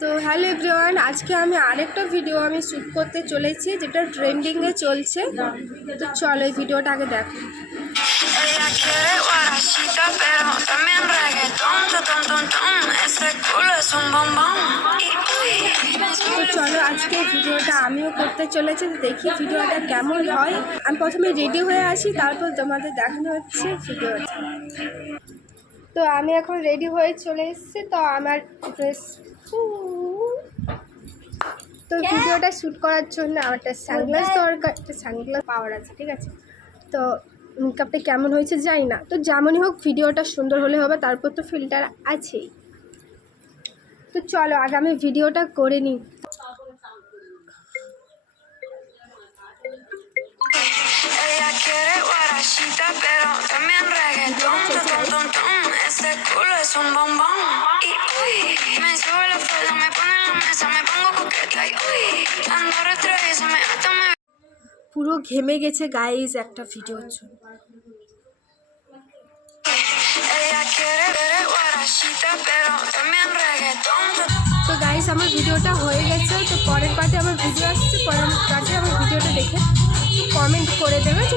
তো hello everyone, আজকে আমি আরেকটা ভিডিও শ্যুট করতে চলেছি যেটা ট্রেন্ডিংয়ে চলছে। তো চলো এই ভিডিওটা আগে দেখো। তো চলো আজকে ভিডিওটা আমিও করতে চলেছি, দেখি ভিডিওটা কেমন হয়। আমি প্রথমে রেডি হয়ে আসি, তারপর তোমাদের দেখানো হচ্ছে ভিডিওটা। তো আমি এখন রেডি হয়ে চলে এসেছি। তো আমার ড্রেস, তো ভিডিওটা শ্যুট করার জন্য আমার একটা সানগ্লাস দরকার, একটা সানগ্লাস পাওয়ার আছে, ঠিক আছে। তো মেকআপটা কেমন হয়েছে জানি না, তো যেমনই হোক ভিডিওটা সুন্দর হলে হবে, তারপর তো ফিল্টার আছেই। তো চলো আগে আমি ভিডিওটা করে নিই। Pero también reggaetón, ese culo es un bombón. Y uy, me sube la falda, me pone en la mesa, me pongo coqueta y uy, ando retraída, me hasta me. পুরো ঘেমে গেছে গাইজ একটা ভিডিওর জন্য। তো গাইজ আমার ভিডিওটা হয়ে গেছে। তো পরের পার্টে আমার ভিডিও আসছে, পরের পার্টে আমার ভিডিওটা দেখে কমেন্ট করে দেবে যে